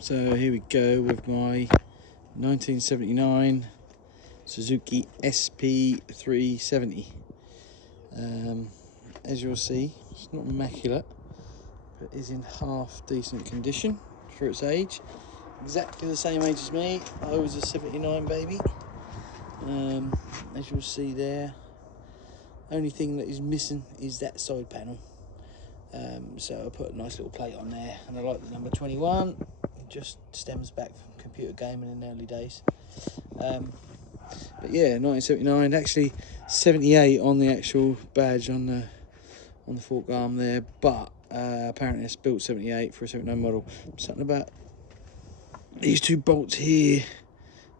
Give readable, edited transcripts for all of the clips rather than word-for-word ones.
So here we go with my 1979 Suzuki SP370. As you'll see, it's not immaculate, but is in half decent condition for its age. Exactly the same age as me. I was a 79 baby. As you'll see there, only thing that is missing is that side panel. So I put a nice little plate on there, and I like the number 21. It just stems back from computer gaming in the early days. But yeah, 1979. Actually, 78 on the actual badge on the fork arm there. But apparently it's built 78 for a 79 model. Something about these two bolts here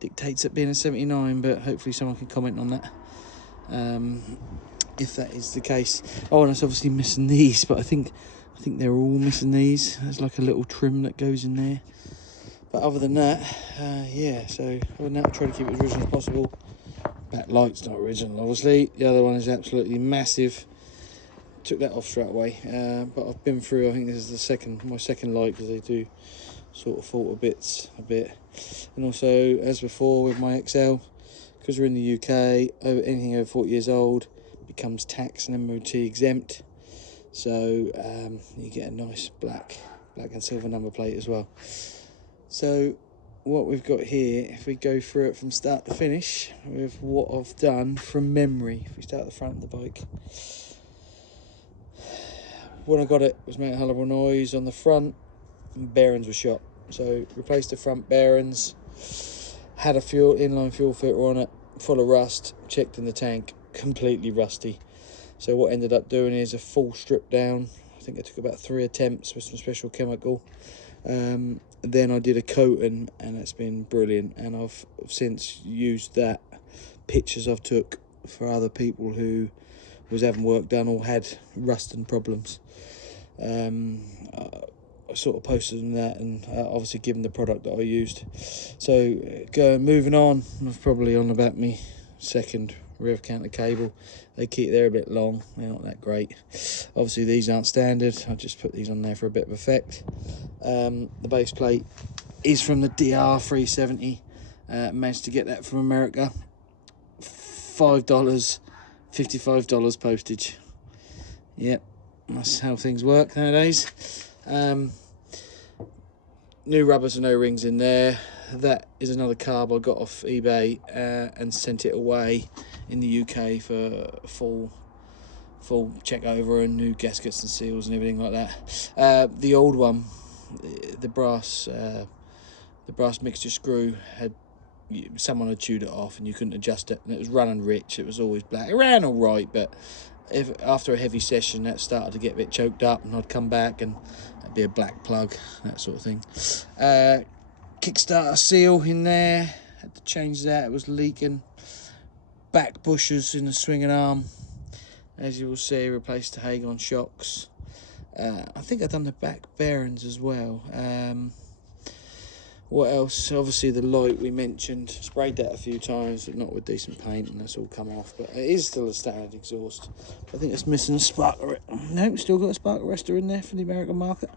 dictates it being a 79, but hopefully someone can comment on that. If that is the case. Oh, and it's obviously missing these, but I think they're all missing these. There's like a little trim that goes in there. But other than that, yeah, so other than that, I try to keep it as original as possible. Backlight's not original, obviously. The other one is absolutely massive. Took that off straight away. But I've been through, I think this is my second light, because they do sort of falter bits a bit. And also, as before with my XL, because we're in the UK, anything over 40 years old becomes tax and MOT exempt, so you get a nice black and silver number plate as well. So what we've got here, if we go through it from start to finish with what I've done from memory, if we start at the front of the bike, when I got it was making a hell of a noise on the front, and bearings were shot. So replaced the front bearings, had a inline fuel filter on it, full of rust, checked in the tank, completely rusty. So what I ended up doing is a full strip down. I think it took about 3 attempts with some special chemical. Then I did a coating, and it's been brilliant. And I've since used that pictures I've took for other people who was having work done or had rusting problems. I sort of posted them that, and obviously given the product that I used. So moving on, I'm probably on about me second rev counter cable. They're a bit long, they're not that great. Obviously these aren't standard, I just put these on there for a bit of effect. The base plate is from the DR370. Managed to get that from America. $5, $55 postage. Yep, that's how things work nowadays. New rubbers and no rings in there. That is another carb I got off eBay and sent it away in the UK for full check over and new gaskets and seals and everything like that. The old one, the brass mixture screw, someone had chewed it off and you couldn't adjust it, and it was running rich. It was always black. It ran all right, but if after a heavy session that started to get a bit choked up, and I'd come back and that'd be a black plug, that sort of thing. Kickstarter seal in there, had to change that, it was leaking. Back bushers in the swinging arm, as you will see, replaced the Hagon shocks. I think I've done the back bearings as well. What else? Obviously the light we mentioned, sprayed that a few times, but not with decent paint, and that's all come off. But it is still a standard exhaust. I think it's missing a spark. No, still got a spark arrestor in there for the American market.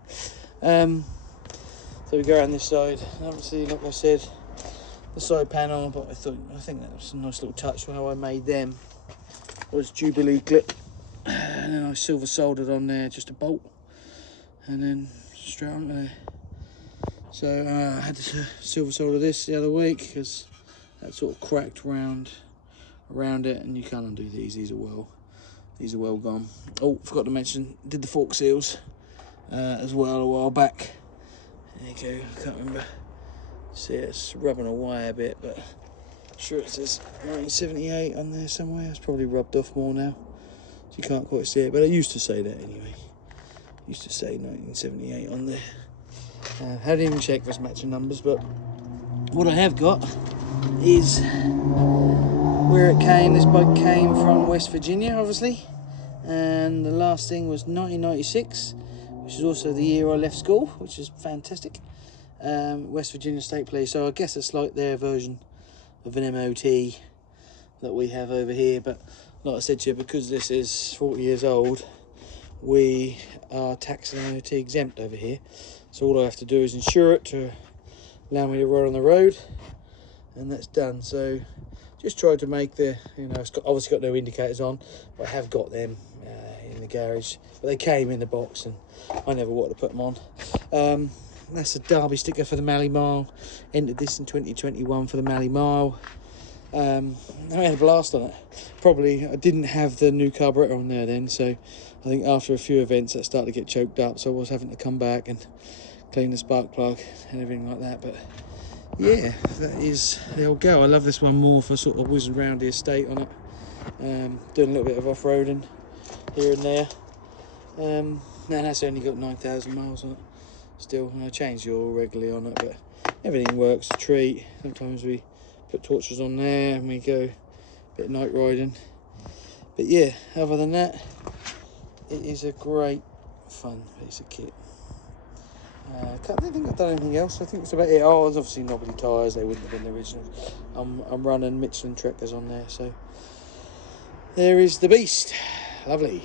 So we go around this side. Obviously, like I said, the side panel, but I think that was a nice little touch for how I made them. Was Jubilee clip, and then I silver soldered on there just a bolt, and then straight on there. So I had to silver solder this the other week because that sort of cracked around it, and you can't undo these. These are well gone. Oh, forgot to mention, did the fork seals as well a while back. There you go. I can't remember. See, it's rubbing away a bit, but I'm sure it says 1978 on there somewhere. It's probably rubbed off more now, so you can't quite see it, but it used to say that anyway. It used to say 1978 on there. I hadn't even checked for matching numbers, but what I have got is where it came. This bike came from West Virginia, obviously, and the last thing was 1996, which is also the year I left school, which is fantastic. West Virginia State Police, so I guess it's like their version of an MOT that we have over here. But like I said to you, because this is 40 years old, we are tax and MOT exempt over here. So all I have to do is insure it to allow me to ride on the road, and that's done. So just tried to make the, you know, it's obviously got no indicators on, but I have got them in the garage, but they came in the box and I never wanted to put them on. That's a Derby sticker for the Mally Mile. Entered this in 2021 for the Mally Mile. I had a blast on it. Probably I didn't have the new carburetor on there then, so I think after a few events that started to get choked up, so I was having to come back and clean the spark plug and everything like that. But yeah, that is the old go. I love this one more for sort of whizzing around the estate on it, doing a little bit of off-roading here and there. Now that's only got 9,000 miles on it still, and I change the oil regularly on it, but everything works a treat. Sometimes we put torches on there and we go a bit of night riding. But yeah, other than that, it is a great fun piece of kit. I don't think I've done anything else. I think it's about it. Oh, there's obviously knobbly tyres, they wouldn't have been the original. I'm running Michelin Trekkers on there, so there is the beast. Lovely.